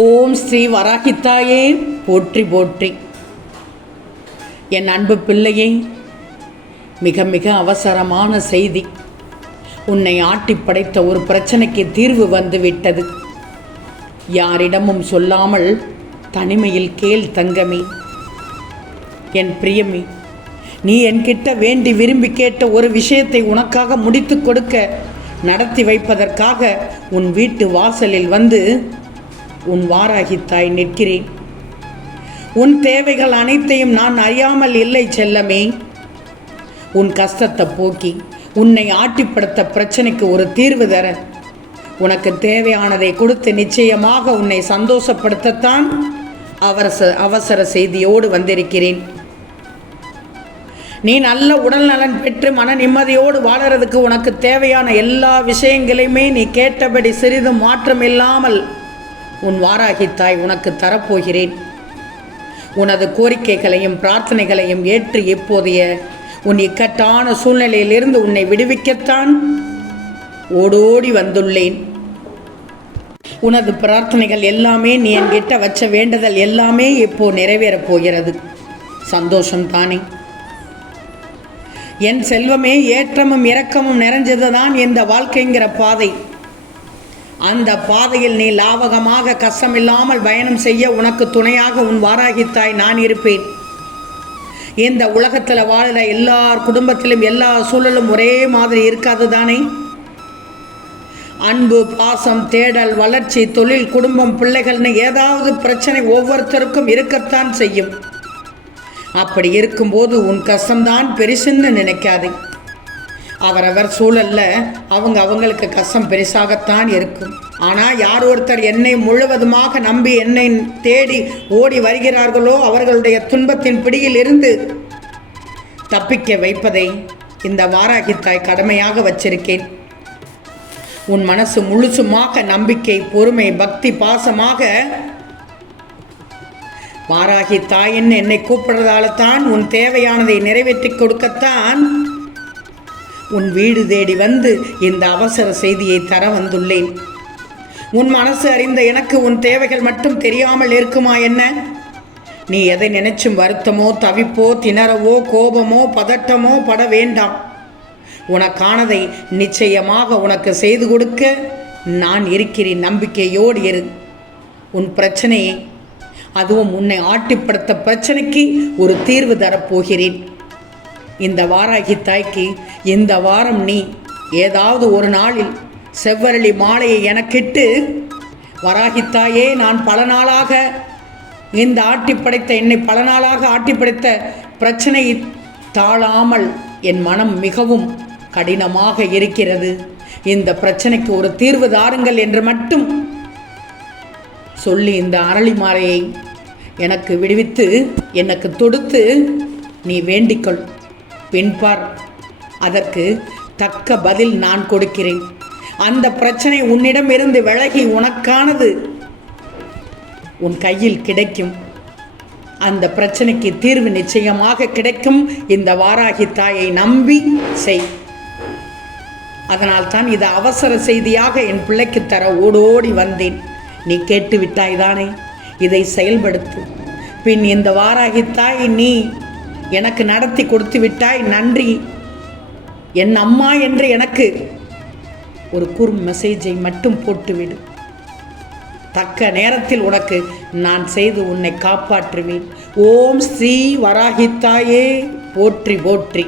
ஓம் ஸ்ரீ வராகித்தாயே. போற்றி போற்றி. என் அன்பு பிள்ளையே மிக மிக அவசரமான செய்தி. உன்னை ஆட்டி படைத்த ஒரு பிரச்சனைக்கு தீர்வு வந்து விட்டது. யாரிடமும் சொல்லாமல் தனிமையில் கேள் தங்கமே. என் பிரியமே நீ என்கிட்ட வேண்டி விரும்பி கேட்ட ஒரு விஷயத்தை உனக்காக முடித்து கொடுக்க நடத்தி வைப்பதற்காக உன் வீட்டு வாசலில் வந்து உன் வாராகி தாய் நிற்கிறேன். உன் தேவைகள் அனைத்தையும் நான் அறியாமல் இல்லை செல்லமே. உன் கஷ்டத்தை போக்கி உன்னை ஆட்டிப்படுத்த பிரச்சனைக்கு ஒரு தீர்வு தர. உனக்கு தேவையானதை கொடுத்து நிச்சயமாக உன்னை சந்தோஷப்படுத்தத்தான் அவரச அவசர செய்தியோடு வந்திருக்கிறேன். நீ நல்ல உடல் நலன் பெற்று மன நிம்மதியோடு வாழறதுக்கு உனக்கு தேவையான எல்லா விஷயங்களையுமே நீ கேட்டபடி சிறிதும் மாற்றம் இல்லாமல் உன் வாராகி தாய் உனக்கு தரப்போகிறேன். உனது கோரிக்கைகளையும் பிரார்த்தனைகளையும் ஏற்று இப்போதைய உன் இக்கட்டான சூழ்நிலையிலிருந்து உன்னை விடுவிக்கத்தான் ஓடோடி வந்துள்ளேன். உனது பிரார்த்தனைகள் எல்லாமே நீ என்கிட்ட வச்ச வேண்டுதல் எல்லாமே இப்போ நிறைவேறப் போகிறது. சந்தோஷம் தானே. என் செல்வமே ஏற்றமும் இரக்கமும் நிறைஞ்சதுதான் இந்த வாழ்க்கைங்கிற பாதை. அந்த பாதையில் நீ லாவகமாக கஷ்டமில்லாமல் பயணம் செய்ய உனக்கு துணையாக உன் வாராகித்தாய் நான் இருப்பேன். இந்த உலகத்தில் வாழ்கிற எல்லார் குடும்பத்திலும் எல்லா சூழலும் ஒரே மாதிரி இருக்காது தானே? அன்பு பாசம் தேடல் வளர்ச்சி தொழில் குடும்பம் பிள்ளைகள்னு ஏதாவது பிரச்சனை ஒவ்வொருத்தருக்கும் இருக்கத்தான் செய்யும். அப்படி இருக்கும்போது உன் கஷ்டம்தான் பெருசுன்னு நினைக்காதே. அவரவர் சூழல்ல அவங்க அவங்களுக்கு கஷ்டம் பெருசாகத்தான் இருக்கும். ஆனால் யார் ஒருத்தர் என்னை முழுவதுமாக நம்பி என்னை தேடி ஓடி வருகிறார்களோ அவர்களுடைய துன்பத்தின் பிடியில் இருந்து தப்பிக்க வைப்பதை இந்த வாராகித்தாய் கடமையாக வச்சிருக்கேன். உன் மனசு முழுசுமாக நம்பிக்கை பொறுமை பக்தி பாசமாக வாராகி தாயின்னு என்னை கூப்பிடுறதால தான் உன் தேவையானதை நிறைவேற்றி கொடுக்கத்தான் உன் வீடு தேடி வந்து இந்த அவசர செய்தியை தர வந்துள்ளேன். உன் மனசு அறிந்த எனக்கு உன் தேவைகள் மட்டும் தெரியாமல் இருக்குமா என்ன? நீ எதை நினைச்சும் வருத்தமோ தவிப்போ திணறவோ கோபமோ பதட்டமோ பட வேண்டாம். உனக்கானதை நிச்சயமாக உனக்கு செய்து கொடுக்க நான் இருக்கிறேன். நம்பிக்கையோடு இரு. உன் பிரச்சனையை அதுவும் உன்னை ஆட்டிப்படுத்த பிரச்சனைக்கு ஒரு தீர்வு தரப்போகிறேன். இந்த வாராகி தாய்க்கு இந்த வாரம் நீ ஏதாவது ஒரு நாளில் செவ்வரளி மாலையை எனக்கிட்டு வராகித்தாயே நான் பல நாளாக இந்த ஆட்டி படைத்த என்னை பல நாளாக ஆட்டி படைத்த பிரச்சனை தாழாமல் என் மனம் மிகவும் கடினமாக இருக்கிறது. இந்த பிரச்சனைக்கு ஒரு தீர்வு தாருங்கள் என்று மட்டும் சொல்லி இந்த அரளி மாலையை எனக்கு விடுவித்து எனக்கு தொடுத்து நீ வேண்டிக்கொள். பின்பார். அதற்கு தக்க பதில் நான் கொடுக்கிறேன். அந்த பிரச்சனை உன்னிடம் இருந்து விலகி உனக்கானது உன் கையில் கிடைக்கும். அந்த பிரச்சனைக்கு தீர்வு நிச்சயமாக கிடைக்கும். இந்த வாராகி தாயை நம்பி செய். அதனால் தான் இது அவசர செய்தியாக என் பிள்ளைக்கு தர ஓடோடி வந்தேன். நீ கேட்டு விட்டாய்தானே இதை செயல்படுத்து. பின் இந்த வாராகி தாய் நீ எனக்கு நடத்தி கொடுத்து விட்டாய் நன்றி. என் அம்மா என்று எனக்கு ஒரு குறு மெசேஜை மட்டும் போட்டுவிடு. தக்க நேரத்தில் உனக்கு நான் செய்து உன்னை காப்பாற்றுவேன். ஓம் ஸ்ரீ வராகித்தாயே போற்றி போற்றி.